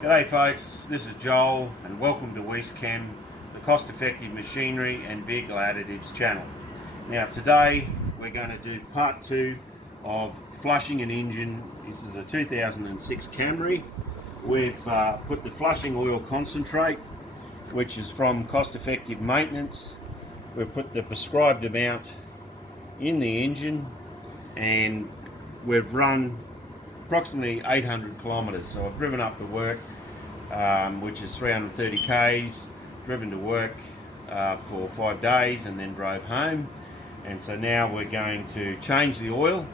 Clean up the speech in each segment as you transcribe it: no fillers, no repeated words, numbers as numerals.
G'day folks, this is Joel and welcome to Cam, the cost-effective machinery and vehicle additives channel. Now today we're going to do part 2 of flushing an engine. This is a 2006 Camry. We've put the flushing oil concentrate, which is from cost-effective maintenance. We've put the prescribed amount in the engine and we've run approximately 800 kilometres. So I've driven up to work, which is 330 k's, driven to work for 5 days and then drove home. And so now we're going to change the oil,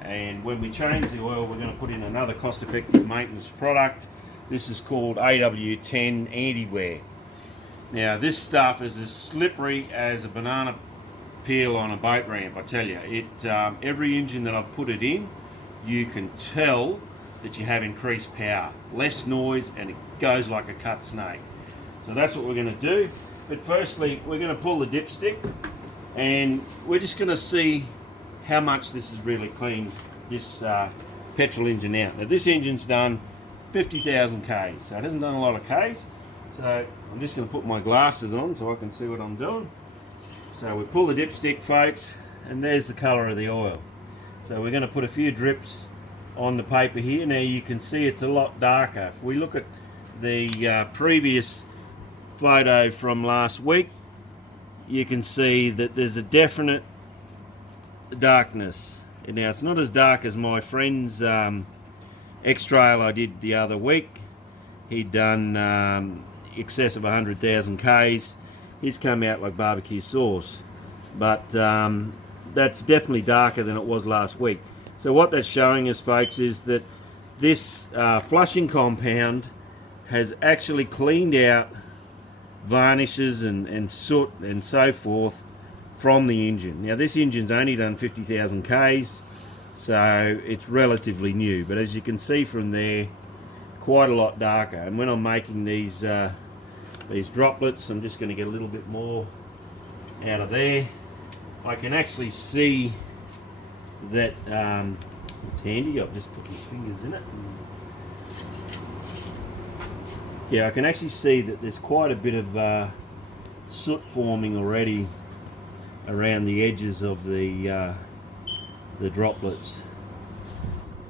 and when we change the oil we're going to put in another cost-effective maintenance product. This is called AW10 Anti-Wear. Now this stuff is as slippery as a banana peel on a boat ramp, I tell you. Every engine that I've put it in, you can tell that you have increased power, less noise, and it goes like a cut snake. So that's what we're going to do. But firstly, we're going to pull the dipstick and we're just going to see how much this has really cleaned this petrol engine out. Now this engine's done 50,000 Ks, so it hasn't done a lot of Ks. So I'm just going to put my glasses on so I can see what I'm doing. So we pull the dipstick, folks, and there's the colour of the oil. So we're going to put a few drips on the paper here. Now you can see it's a lot darker. If we look at the previous photo from last week, you can see that there's a definite darkness. Now it's not as dark as my friend's X-Trail I did the other week. He'd done excess of 100,000 Ks. His come out like barbecue sauce. But that's definitely darker than it was last week. So what that's showing us, folks, is that this flushing compound has actually cleaned out varnishes and soot and so forth from the engine. Now this engine's only done 50,000 Ks, so it's relatively new, but as you can see from there, quite a lot darker. And when I'm making these droplets, I'm just going to get a little bit more out of there. I can actually see that it's handy. I've just put my fingers in it. Yeah, I can actually see that there's quite a bit of soot forming already around the edges of the droplets.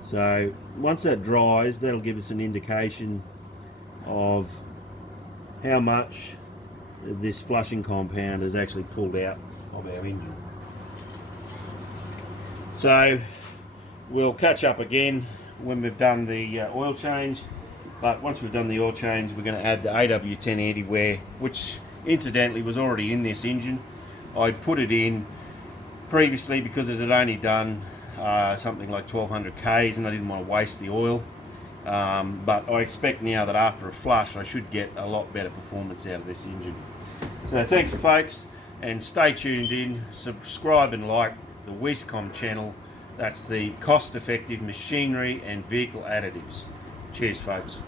So once that dries, that'll give us an indication of how much this flushing compound has actually pulled out of our engine. So we'll catch up again when we've done the oil change, but once we've done the oil change we're going to add the AW10 Anti-Wear, which incidentally was already in this engine. I put it in previously because it had only done something like 1200 Ks and I didn't want to waste the oil, but I expect now that after a flush I should get a lot better performance out of this engine. So thanks folks, and stay tuned in, subscribe and like the Cam channel. That's the cost-effective machinery and vehicle additives. Cheers folks.